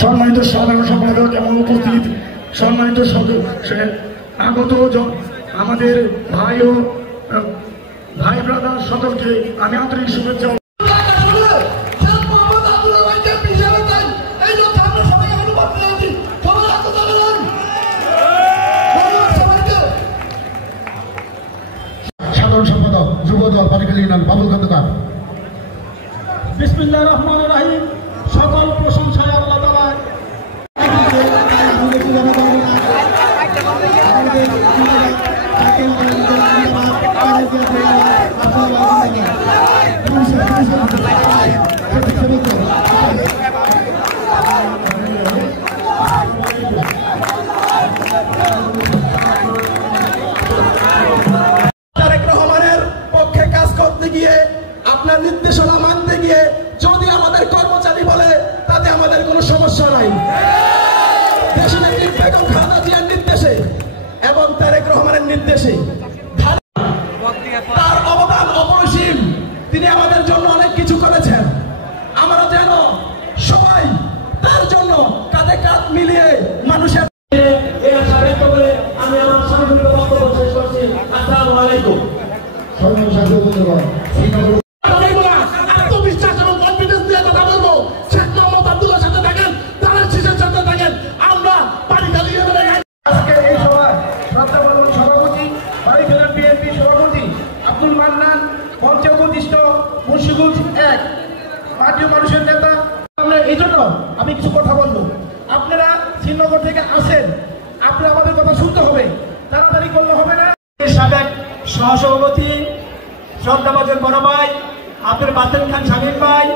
সম্মানিত সাধারণ সম্পাদক এবং উপস্থিত সম্মানিত আগত আমাদের ভাই ও ভাই ব্রাদার সকলকে আমি আন্তরিক শুভেচ্ছা। সাধারণ সম্পাদক যুবদল পানিখালী ইউনিয়ন বাবুল খন্দকার। বিসমিল্লাহির রহমানির রহিম। সকল প্রশংসায় আল্লাহ তাআলার। তারেক রহমানের পক্ষে কাজ করতে গিয়ে, আপনার নির্দেশনা মানতে গিয়ে যদি আমাদের কর্মচারী বলে তাতে আমাদের কোনো সমস্যা নাই। দেশনেত্রী বেগম খালেদা জিয়ার নির্দেশে এবং তারেক রহমানের নির্দেশে তার অবদান অপরিসীম। তিনি আমাদের জন্য অনেক কিছু করেছেন। আমরা যেন সবাই তার জন্য কাঁধে কাঁধ মিলিয়ে মানুষের আমি আমার সংক্ষিপ্ত বক্তব্য শেষ করছি। আসসালামু আলাইকুম। আত্মবিশ্বাস এবং কনফিডেন্স দিয়ে কথা বলবো। শেখ মোহাম্মদ আব্দুল্লাহর সাথে থাকেন, তারা শিশের সাথে থাকেন। আমরা পানিখালী আজকে এই সভায় শ্রদ্ধাভাজন সভাপতি পানিখালী বিএনপি সভাপতি আব্দুল মান্নান, মঞ্চে উপদিষ্ট মুন্সিগঞ্জ 1 পার্টি মানুষের নেতা। এই জন্য আমি কিছু কথা বলবো। আপনারা শ্রীনগর থেকে আসেন, আপনারা আমাদের কথা শুনতে হবে, তাড়াতাড়ি করলে হবে না। সাবেক সহসভাপতি শ্রদ্ধাভাজন বড় ভাই আব্দুল বাতেন খান শামীম ভাই,